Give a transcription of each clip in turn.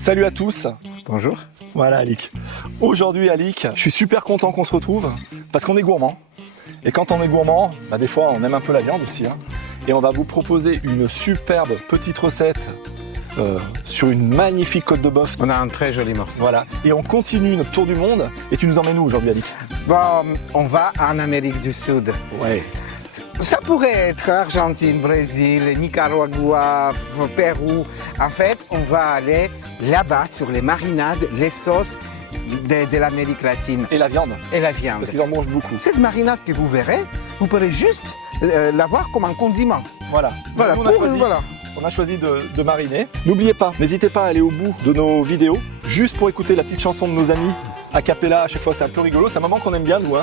Salut à tous. Bonjour. Voilà Alik. Aujourd'hui Alik, je suis super content qu'on se retrouve parce qu'on est gourmand. Et quand on est gourmand, des fois on aime un peu la viande aussi. Et on va vous proposer une superbe petite recette sur une magnifique côte de bœuf. On a un très joli morceau. Voilà. Et on continue notre tour du monde. Et tu nous emmènes où aujourd'hui Alik? Bon, on va en Amérique du Sud. Ouais. Ça pourrait être Argentine, Brésil, Nicaragua, Pérou. En fait, on va aller là-bas sur les marinades, les sauces de l'Amérique latine. Et la viande. Et la viande. Parce qu'ils en mangent beaucoup. Cette marinade que vous verrez, vous pourrez juste l'avoir comme un condiment. Voilà. Voilà, Nous, on a choisi de mariner. N'oubliez pas, n'hésitez pas à aller au bout de nos vidéos, juste pour écouter la petite chanson de nos amis. A cappella, à chaque fois c'est un peu rigolo, c'est un moment qu'on aime bien nous. Ouais.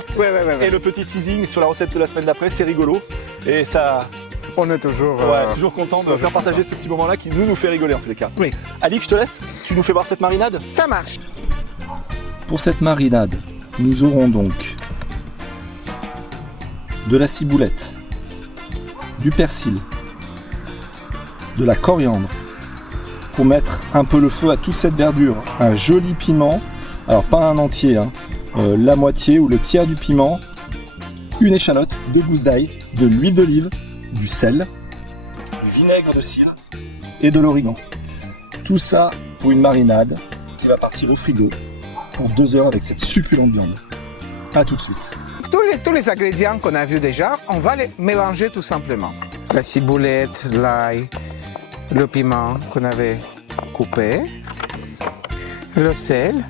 Et le petit teasing sur la recette de la semaine d'après, c'est rigolo. Et ça, on est toujours, toujours content de faire partager ce petit moment-là qui nous fait rigoler en tous les cas. Oui. Alik, je te laisse, tu nous fais voir cette marinade? Ça marche. Pour cette marinade, nous aurons donc de la ciboulette, du persil, de la coriandre, pour mettre un peu le feu à toute cette verdure, un joli piment, alors pas un entier, la moitié ou le tiers du piment, une échalote, 2 gousses d'ail, de l'huile d'olive, du sel, du vinaigre de cidre et de l'origan. Tout ça pour une marinade qui va partir au frigo en 2 heures avec cette succulente viande. A tout de suite. Tous les ingrédients qu'on a vus déjà, on va les mélanger tout simplement. La ciboulette, l'ail, le piment qu'on avait coupé, le sel,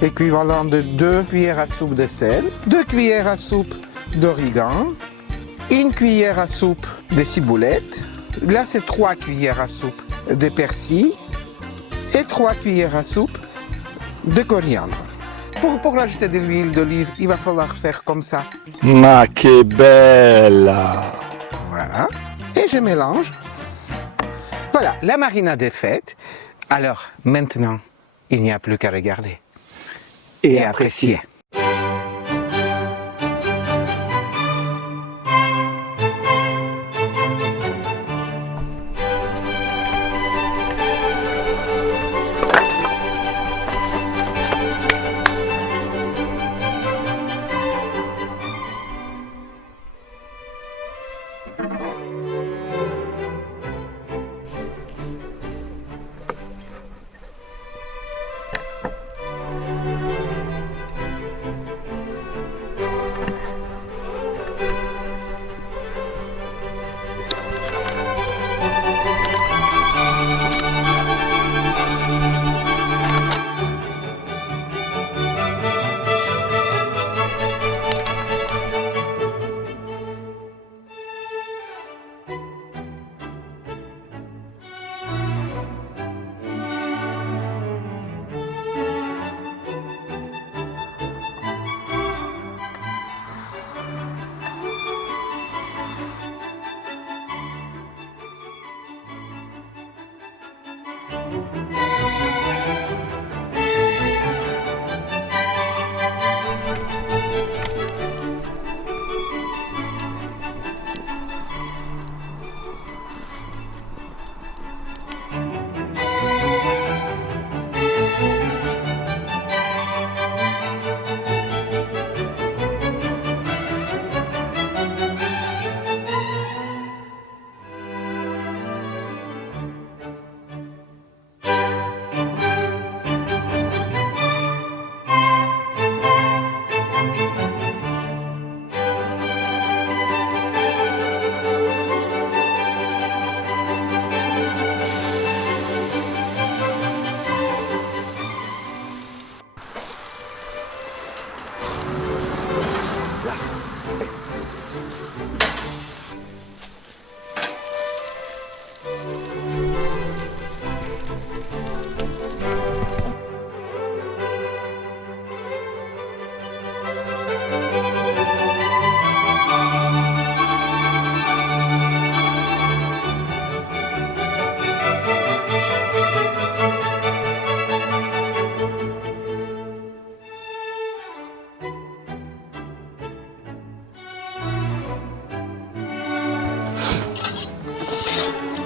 équivalent de 2 cuillères à soupe de sel, 2 cuillères à soupe d'origan, 1 cuillère à soupe de ciboulette, là c'est 3 cuillères à soupe de persil et 3 cuillères à soupe de coriandre. Pour rajouter de l'huile d'olive, il va falloir faire comme ça. Ma que bella! Voilà. Et je mélange. Voilà, la marinade est faite. Alors maintenant, il n'y a plus qu'à regarder. Et apprécier.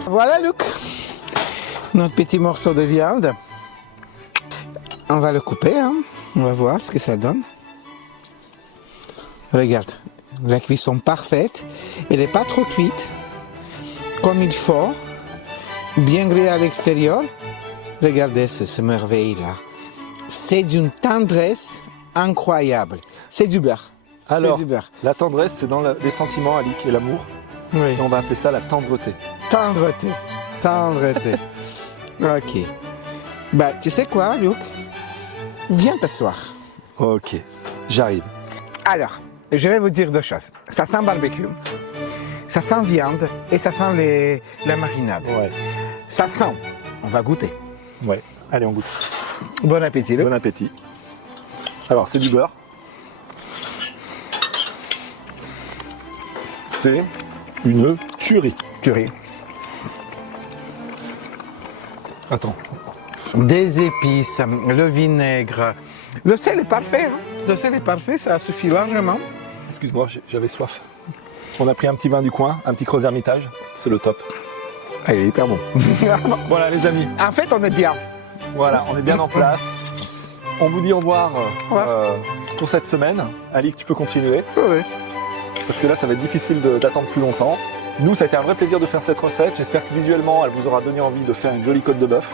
Voilà Luc, notre petit morceau de viande. On va le couper, hein. On va voir ce que ça donne. Regarde, la cuisson parfaite. Elle n'est pas trop cuite, comme il faut. Bien grillée à l'extérieur. Regardez ce merveille-là. C'est d'une tendresse incroyable. C'est du beurre. Alors, C'est du beurre. la tendresse, c'est dans les sentiments, Alix, et l'amour. Oui. Et on va appeler ça la tendreté. Tendreté. Tendreté. Ok. Bah, tu sais quoi, Luc? Viens t'asseoir. Ok, j'arrive. Alors, je vais vous dire deux choses. Ça sent barbecue, ça sent viande et ça sent la marinade. Ouais, Ça sent. On va goûter. ouais. Allez, on goûte. Bon appétit, Luc. Bon appétit. Alors, c'est du beurre. C'est une tuerie. Curry. Attends. Des épices, le vinaigre. Le sel est parfait. Hein? Le sel est parfait, ça suffit largement. Excuse-moi, j'avais soif. On a pris un petit vin du coin, un petit Creuse Hermitage. C'est le top. Ah, il est hyper bon. Voilà, les amis. En fait, on est bien. Voilà, on est bien en place. On vous dit au revoir revoir. pour cette semaine. Alix, tu peux continuer. Oui. Parce que là, ça va être difficile d'attendre plus longtemps. Nous, ça a été un vrai plaisir de faire cette recette. J'espère que visuellement, elle vous aura donné envie de faire une jolie côte de bœuf.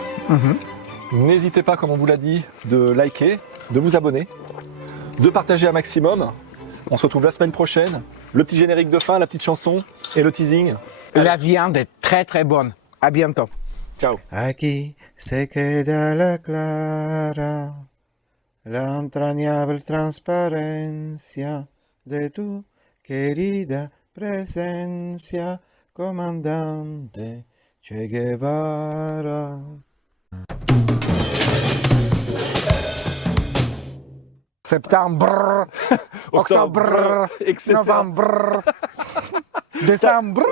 N'hésitez pas, comme on vous l'a dit, de liker, de vous abonner, de partager un maximum. On se retrouve la semaine prochaine. Le petit générique de fin, la petite chanson et le teasing. La viande est très très bonne. À bientôt. Ciao. Aquí se queda la clara, la entrañable transparencia de tu querida presencia, comandante Che Guevara. Septembre, octobre, etc. novembre, décembre.